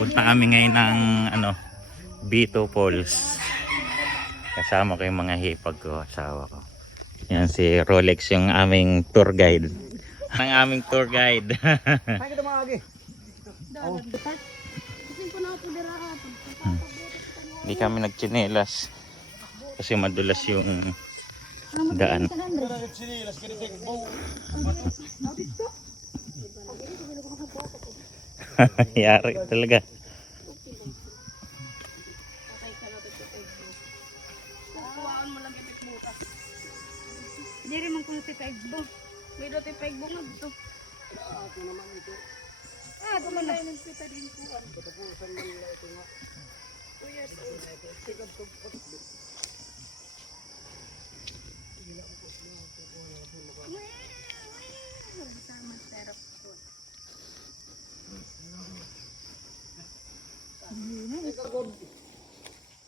Punta kami ngayon ng Bito Falls. Kasama ko yung mga hipag ko, asawa ko. Yan si Rolex yung aming tour guide. Ang aming tour guide. Hindi kami nagtsinelas kasi madulas yung daan. Yari talaga. Hindi rin mong kung tipaigbo. May do tipaigbo nga dito. Ako naman ito. Ako man lang ng pita din po. Patapusan man lang ito nga. Kuya, tigad to.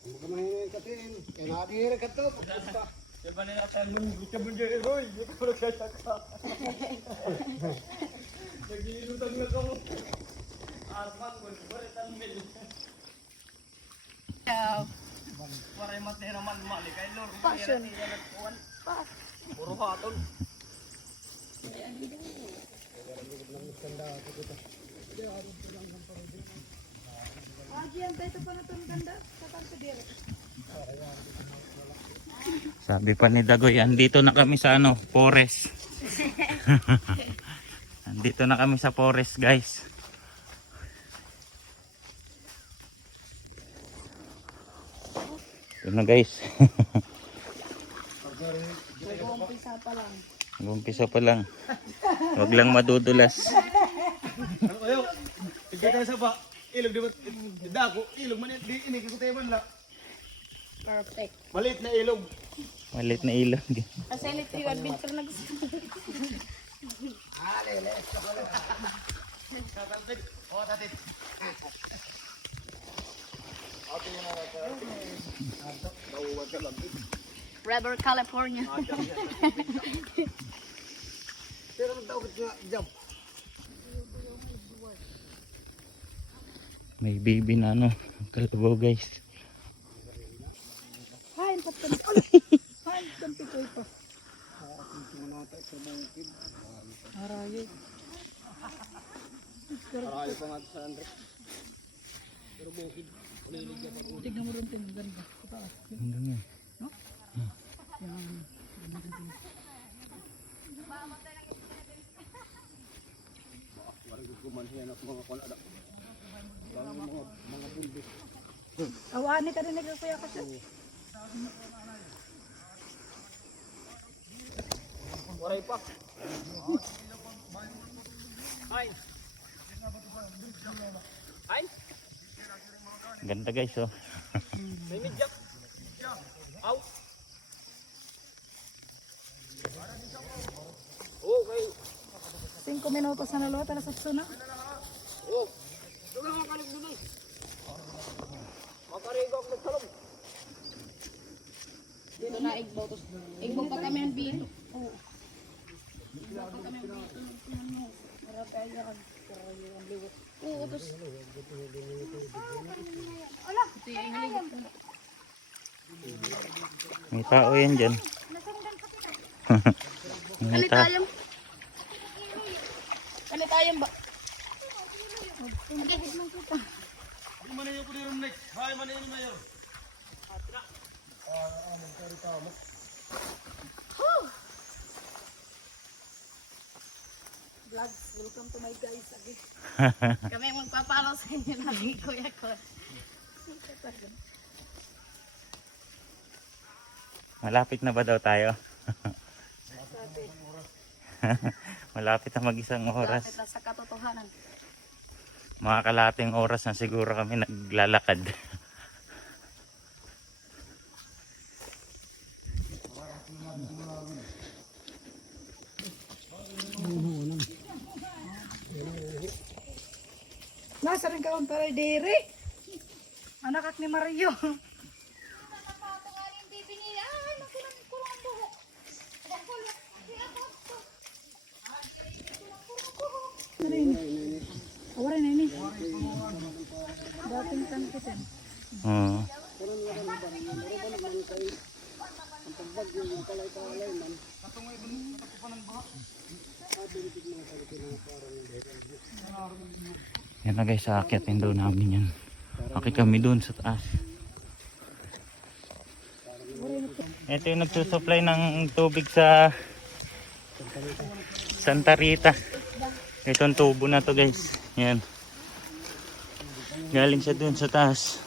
Magamahin katin. Kaya nakadihira ka to. Diba na natin mo gusto mo dyan, Roy? Hindi ka nagsasaka. Nag-iinutan nga ka mo. Arman ko, baritan mil. Maray matera man mali kay Lord. Passion. Puro hatol. Sabi pa ni Dagoy, andito na kami sa forest. Andito na kami sa forest, guys. Ito na, guys. Umpisa pa lang. Umpisa pa lang. Huwag lang madudulas. Ayaw. Tigay tayo sa ba? Ilog di ba? Dako. Ilog man di ini kikutay man la. Perfect. Maliit na ilog. Malit na ilog. Kasi ito yung adventure na gusto mo. Oh, tatit. River, California. Pero daw ka jump. May baby na kalabaw, guys. Hain, patun. Hain, tampi ko ito. Arayo. Arayo pa nga sa Andre. Pero bukid. Tignan mo rin ito. Ganda. Hanggang yan. Awani ka rin nagkuya ka siya. Waray pa. Ay. Ay. Ganda, guys, oh. May midyak. Aw. Okay. 5 minutos na naluwa, talas at suna. Oh. Duga nga kalig dun eh. Makarigo ako nagsalong. Dito na igbaw. Igbaw pa kami ng bito. Oo. Igbaw pa kami ng bito. Marap tayo yan. Oo, tapos. Ala! Ito yung haligot ko. May tao yan dyan. May tao. Kalitayang. Kalitayang ba? Okay, hitman kita. Mana yung kulirum next? Hay, mana yung mayor? Vlogs, welcome to my guys again. Kami magpapalo sa inyo lagi, kuya ko. Malapit na ba daw tayo? Malapit na mag-isang oras. Malapit na sa katotohanan. Mga kalating oras na siguro kami naglalakad. Nasa rin ka kung taray diri. Anak ni Mario. Wala na ini. Dating tangkitan. Oo. Yan na guys, aakyatin doon namin yan. Akit kami doon sa taas. Ito yung nagsusupply ng tubig sa Santa Rita. Itong tubo na to guys. Yan. Galing siya doon sa taas.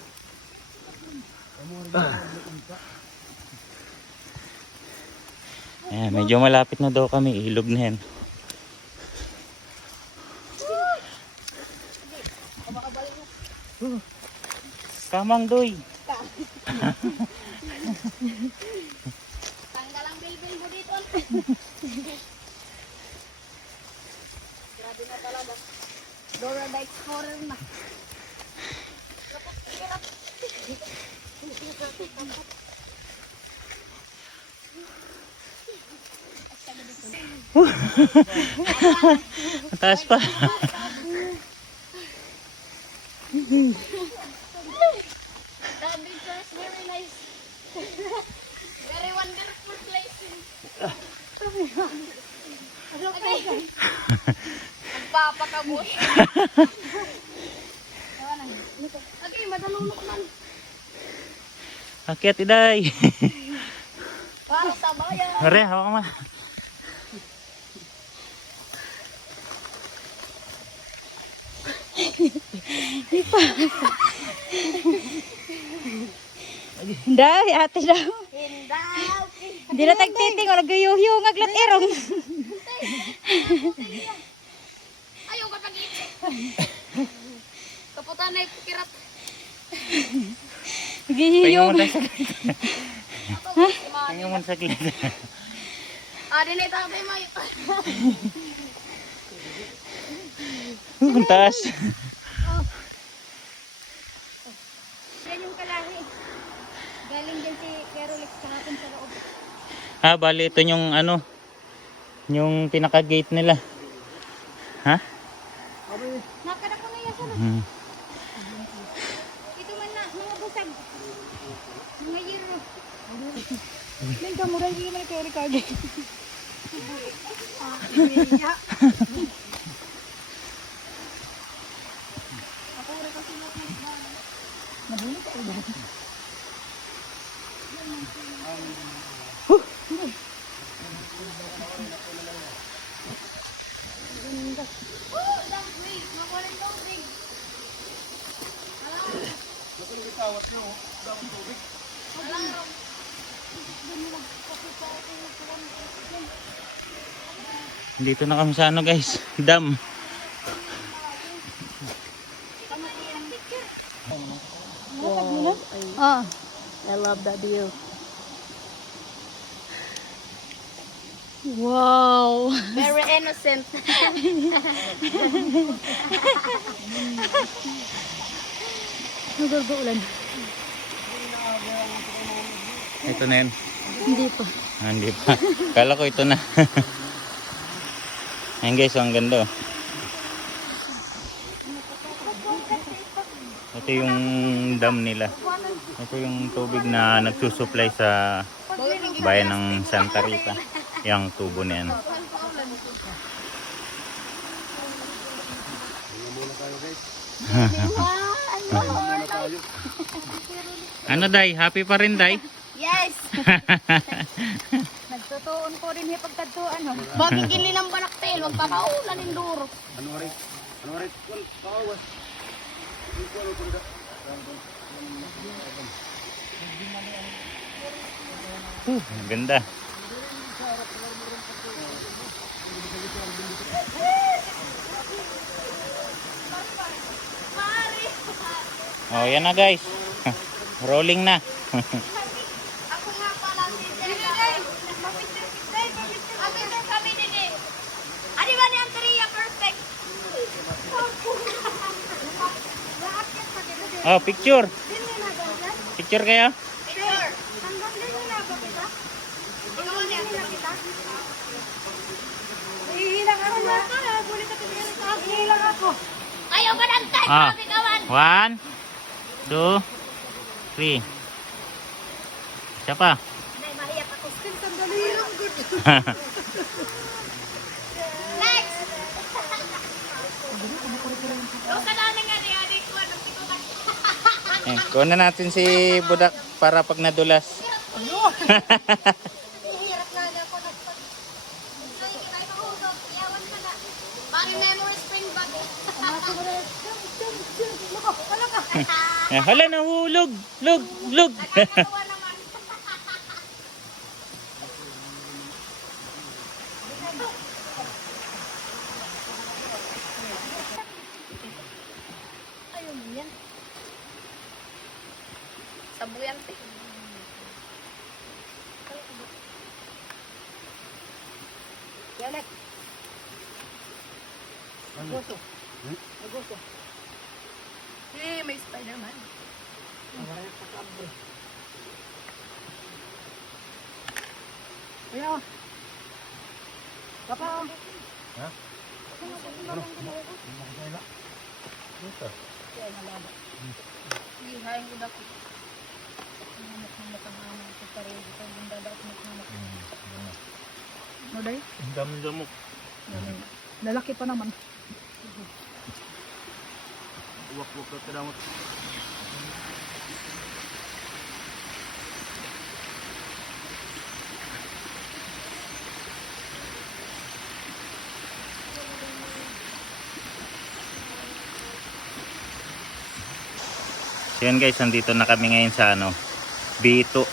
Ayan, medyo malapit na daw kami. Ilog na yan. Kamang doy. Tanggal ang bilbil mo dito. Grabe na talaga. Dora the Explorer na. Mataas pa. The picture is very nice. Very wonderful place. Okay. Magpapakabot. Okay, madalunok man. Akyat iday. Para sa bayan. Are, hawak ma. Daw, ate daw. Hindaw. Di na tagtiting, wala gayuhyong aglat erong. Ayaw ka pag-iit. Kaputan na yung kirat. Tingnan mo Gayuhyong. tayo sa gilid. Tingnan mo sa gilid. Di na itatay mayo. Ang taas. Yan yung kalahi. Galing din si Carolex kahapon sa loob. Bali ito yung ano, yung pinaka-gate nila. Ha? Nakada ko na yan sana. Hmm. Ito man na, mga busag. Mga yero. May kamuray hindi man kay Ricardo. Dito na kami sa ano guys, dam. Ah. I love that view. Wow. Very innocent. Nagagaulan. Ito na yun. Hindi pa. Hindi pa. Kala ko ito na. Ayan guys, ang ganda oh. Ito yung dam nila. Ito yung tubig na nagsusupply sa bayan ng Santa Rita. Yung tubo na yan. Ano day? Happy pa rin day? Yes. Nagtutuon ko din yung pagkatuan. Oh. Bakit gili ng banaktel? Huwag papaulan ng duro. Ano rin? Ano rin? Paawas. Ang ganda. Oh, yan na guys. Rolling na. Ako nga pala si Jay. Mapicture kami din eh. Ano ba ni Andrea? Perfect. Oh, picture. Picture kayo? Picture. Ikaw niya. Hihilang ako na. Bulit ako sa hihilang ako. Ay, Ah. 1, 2, 3. Isa pa. Nay, mahiyak ako. Sandali lang. Next! Dosa na nga ni adik ko. Eh, kuha natin si Budak para pag nadulas. Hihirap na ako. Ay, kita ay mahusok. Iyawan ka na. Bang memory spring back. Wala ka. Eh, hala, nahulog. Lug. Nakakatawa naman. Ayaw mo yan. Sabuyante. Yanek. Agosto. Agosto. Eh, may Spider-Man. Kuya. Papa. Ha? Ihayin ko dako. Nakamama ko pa rin. Ito yung dadaas mo kung no, day? Ang dami-damok. Lalaki pa naman. Uwak-uwak ka kadamot. So yun guys, nandito na kami ngayon sa Bito.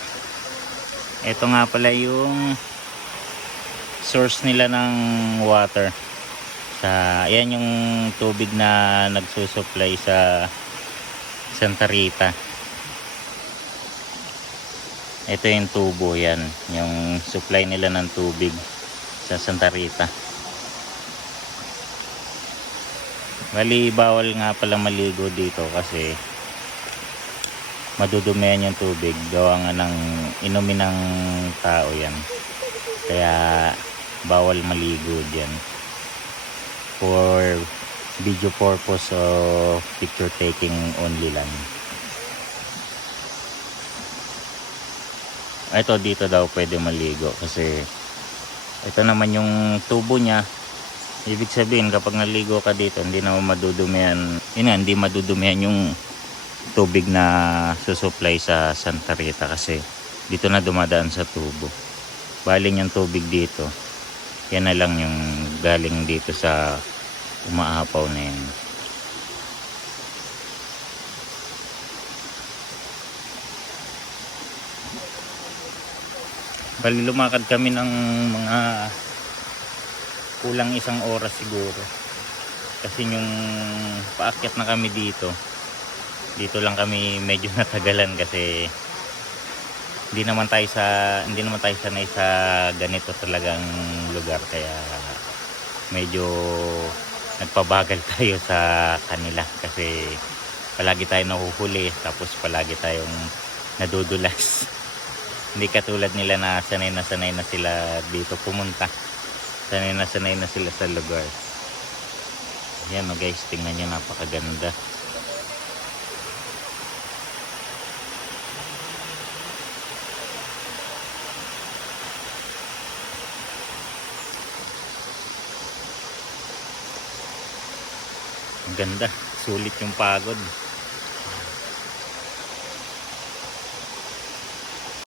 Ito nga pala yung source nila ng water. Ayan yung tubig na nagsusupply sa Santa Rita. Ito yung tubo, yan. Yung supply nila ng tubig sa Santa Rita. Bali, bawal nga pala maligo dito kasi madudumihan yung tubig. Gawa nga ng inumin ng tao yan. Kaya bawal maligo dyan. For video purpose o picture taking only lang. Ito dito daw pwede maligo kasi ito naman yung tubo niya. Ibig sabihin kapag naligo ka dito hindi na madudumihan. Hindi madudumihan yung tubig na susupply sa Santa Rita kasi dito na dumadaan sa tubo. Baling yung tubig dito. Yan na lang yung galing dito sa umaapaw na yan. Bali lumakad kami ng mga kulang 1 oras siguro. Kasi yung paakyat na kami dito lang kami medyo natagalan kasi hindi naman tayo sanay sa ganito talagang lugar kaya medyo nagpabagal tayo sa kanila kasi palagi tayo nahuhuli tapos palagi tayong nadudulas. Hindi katulad nila na sanay na sila dito pumunta. Sanay na sila sa lugar. Yan guys, tingnan nyo, napakaganda. Ganda, sulit yung pagod.